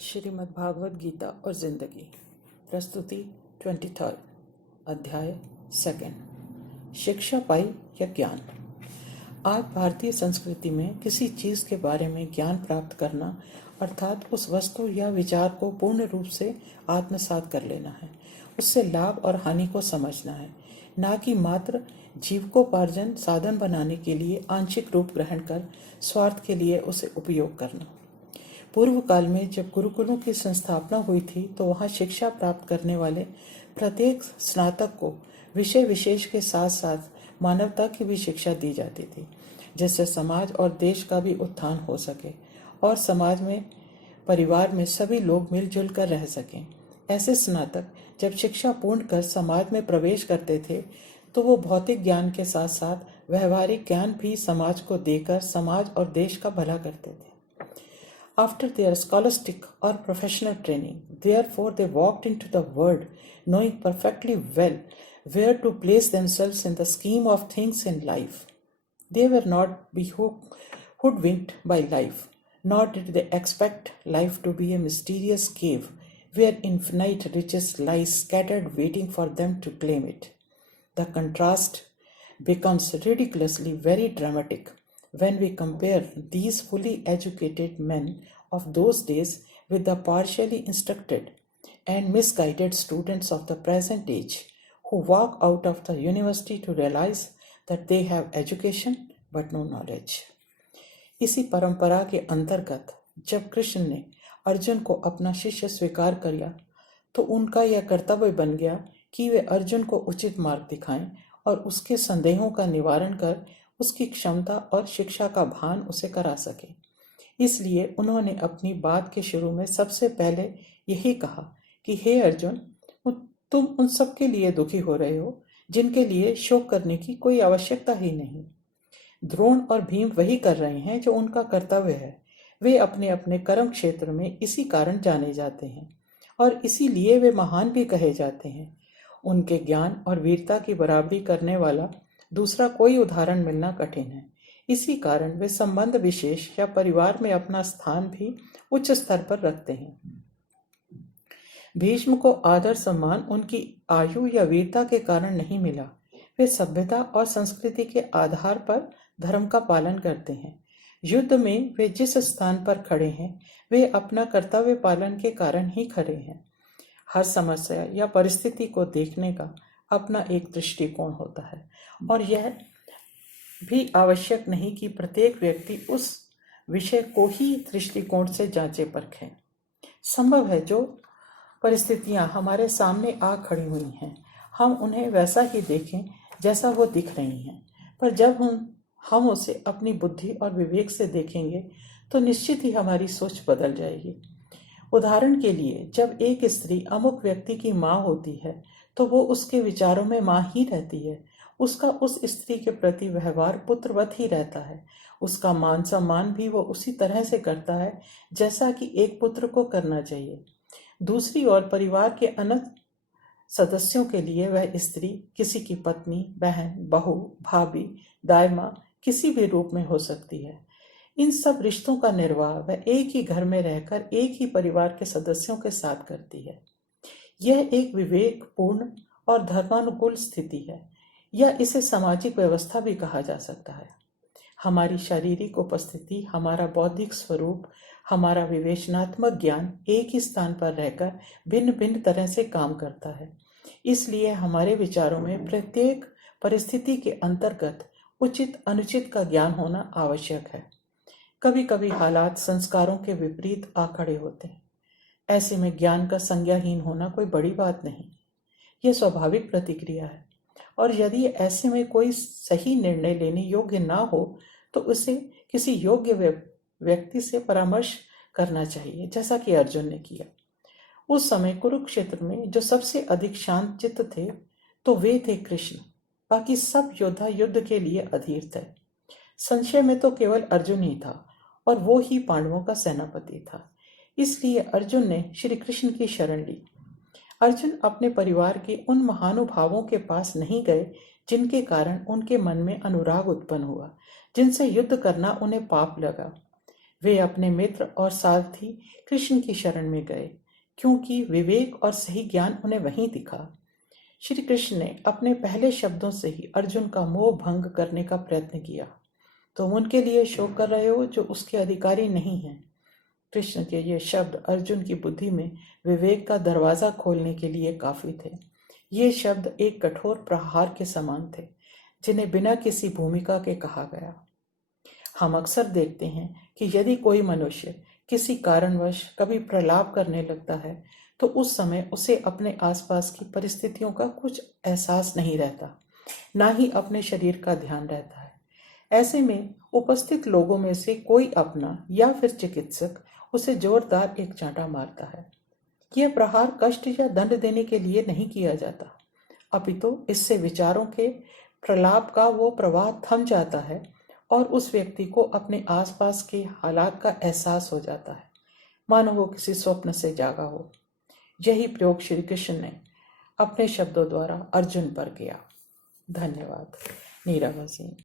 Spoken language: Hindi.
श्रीमद् भागवत गीता और जिंदगी। प्रस्तुति 23। अध्याय 2। शिक्षा पाई या ज्ञान। आज भारतीय संस्कृति में किसी चीज के बारे में ज्ञान प्राप्त करना अर्थात उस वस्तु या विचार को पूर्ण रूप से आत्मसात कर लेना है, उससे लाभ और हानि को समझना है, ना कि मात्र जीविकोपार्जन साधन बनाने के लिए आंशिक रूप ग्रहण कर स्वार्थ के लिए उसे उपयोग करना। पूर्व काल में जब गुरुकुलों की संस्थापना हुई थी तो वहां शिक्षा प्राप्त करने वाले प्रत्येक स्नातक को विषय विशेष के साथ साथ मानवता की भी शिक्षा दी जाती थी, जिससे समाज और देश का भी उत्थान हो सके और समाज में परिवार में सभी लोग मिलजुल कर रह सकें। ऐसे स्नातक जब शिक्षा पूर्ण कर समाज में प्रवेश करते थे तो वो भौतिक ज्ञान के साथ साथ व्यवहारिक ज्ञान भी समाज को देकर समाज और देश का भला करते थे। After their scholastic or professional training, therefore, they walked into the world knowing perfectly well where to place themselves in the scheme of things in life. They were not hoodwinked by life, nor did they expect life to be a mysterious cave where infinite riches lie scattered waiting for them to claim it. The contrast becomes ridiculously very dramatic when we compare these fully educated men of those days with the partially instructed and misguided students of the present age who walk out of the university to realize that they have education but no knowledge. इसी परंपरा के अंतर्गत जब कृष्ण ने अर्जुन को अपना शिष्य स्वीकार किया तो उनका यह कर्तव्य बन गया कि वे अर्जुन को उचित मार्ग दिखाएं और उसके संदेहों का निवारण कर उसकी क्षमता और शिक्षा का भान उसे करा सके। इसलिए उन्होंने अपनी बात के शुरू में सबसे पहले यही कहा कि हे अर्जुन, तुम उन सब के लिए दुखी हो रहे हो जिनके लिए शोक करने की कोई आवश्यकता ही नहीं। द्रोण और भीम वही कर रहे हैं जो उनका कर्तव्य है। वे अपने अपने कर्म क्षेत्र में इसी कारण जाने जाते हैं और इसीलिए वे महान भी कहे जाते हैं। उनके ज्ञान और वीरता की बराबरी करने वाला दूसरा कोई उदाहरण मिलना कठिन है। इसी कारण वे संबंध विशेष या परिवार में अपना स्थान भी उच्च स्तर पर रखते हैं। भीष्म को आदर सम्मान उनकी आयु या वीरता के कारण नहीं मिला। वे सभ्यता और संस्कृति के आधार पर धर्म का पालन करते हैं। युद्ध में वे जिस स्थान पर खड़े हैं वे अपना कर्तव्य पालन के कारण ही खड़े हैं। हर समस्या या परिस्थिति को देखने का अपना एक दृष्टिकोण होता है और यह भी आवश्यक नहीं कि प्रत्येक व्यक्ति उस विषय को ही दृष्टिकोण से जांचे परखे। संभव है जो परिस्थितियां हमारे सामने आ खड़ी हुई हैं हम उन्हें वैसा ही देखें जैसा वो दिख रही हैं, पर जब हम उसे अपनी बुद्धि और विवेक से देखेंगे तो निश्चित ही हमारी सोच बदल जाएगी। उदाहरण के लिए, जब एक स्त्री अमुक व्यक्ति की माँ होती है तो वो उसके विचारों में माँ ही रहती है। उसका उस स्त्री के प्रति व्यवहार पुत्रवत ही रहता है। उसका मान सम्मान भी वो उसी तरह से करता है जैसा कि एक पुत्र को करना चाहिए। दूसरी ओर परिवार के अन्य सदस्यों के लिए वह स्त्री किसी की पत्नी, बहन, बहू, भाभी, दायमा किसी भी रूप में हो सकती है। इन सब रिश्तों का निर्वाह वह एक ही घर में रहकर एक ही परिवार के सदस्यों के साथ करती है। यह एक विवेकपूर्ण और धर्मानुकूल स्थिति है या इसे सामाजिक व्यवस्था भी कहा जा सकता है। हमारी शारीरिक उपस्थिति, हमारा बौद्धिक स्वरूप, हमारा विवेचनात्मक ज्ञान एक ही स्थान पर रहकर भिन्न भिन्न तरह से काम करता है। इसलिए हमारे विचारों में प्रत्येक परिस्थिति के अंतर्गत उचित अनुचित का ज्ञान होना आवश्यक है। कभी कभी हालात संस्कारों के विपरीत आ खड़े होते हैं। ऐसे में ज्ञान का संज्ञाहीन होना कोई बड़ी बात नहीं, यह स्वाभाविक प्रतिक्रिया है। और यदि ऐसे में कोई सही निर्णय लेने योग्य ना हो तो उसे किसी योग्य व्यक्ति से परामर्श करना चाहिए, जैसा कि अर्जुन ने किया। उस समय कुरुक्षेत्र में जो सबसे अधिक शांत चित्त थे तो वे थे कृष्ण। बाकी सब योद्धा युद्ध के लिए अधीर थे। संशय में तो केवल अर्जुन ही था और वो ही पांडवों का सेनापति था। इसलिए अर्जुन ने श्री कृष्ण की शरण ली। अर्जुन अपने परिवार के उन महानुभावों के पास नहीं गए जिनके कारण उनके मन में अनुराग उत्पन्न हुआ, जिनसे युद्ध करना उन्हें पाप लगा। वे अपने मित्र और सारथी कृष्ण की शरण में गए, क्योंकि विवेक और सही ज्ञान उन्हें वहीं दिखा। श्री कृष्ण ने अपने पहले शब्दों से ही अर्जुन का मोह भंग करने का प्रयत्न किया। तुम उनके लिए शोक कर रहे हो जो उसके अधिकारी नहीं हैं। कृष्ण के ये शब्द अर्जुन की बुद्धि में विवेक का दरवाजा खोलने के लिए काफी थे। ये शब्द एक कठोर प्रहार के समान थे, जिन्हें बिना किसी भूमिका के कहा गया। हम अक्सर देखते हैं कि यदि कोई मनुष्य किसी कारणवश कभी प्रलाप करने लगता है तो उस समय उसे अपने आसपास की परिस्थितियों का कुछ एहसास नहीं रहता, ना ही अपने शरीर का ध्यान रहता है। ऐसे में उपस्थित लोगों में से कोई अपना या फिर चिकित्सक उसे जोरदार एक चांटा मारता है। यह प्रहार कष्ट या दंड देने के लिए नहीं किया जाता, अपितु इससे विचारों के प्रलाप का वो प्रवाह थम जाता है और उस व्यक्ति को अपने आसपास के हालात का एहसास हो जाता है, मानो वो किसी स्वप्न से जागा हो। यही प्रयोग श्री कृष्ण ने अपने शब्दों द्वारा अर्जुन पर किया। धन्यवाद। नीरव सिंह।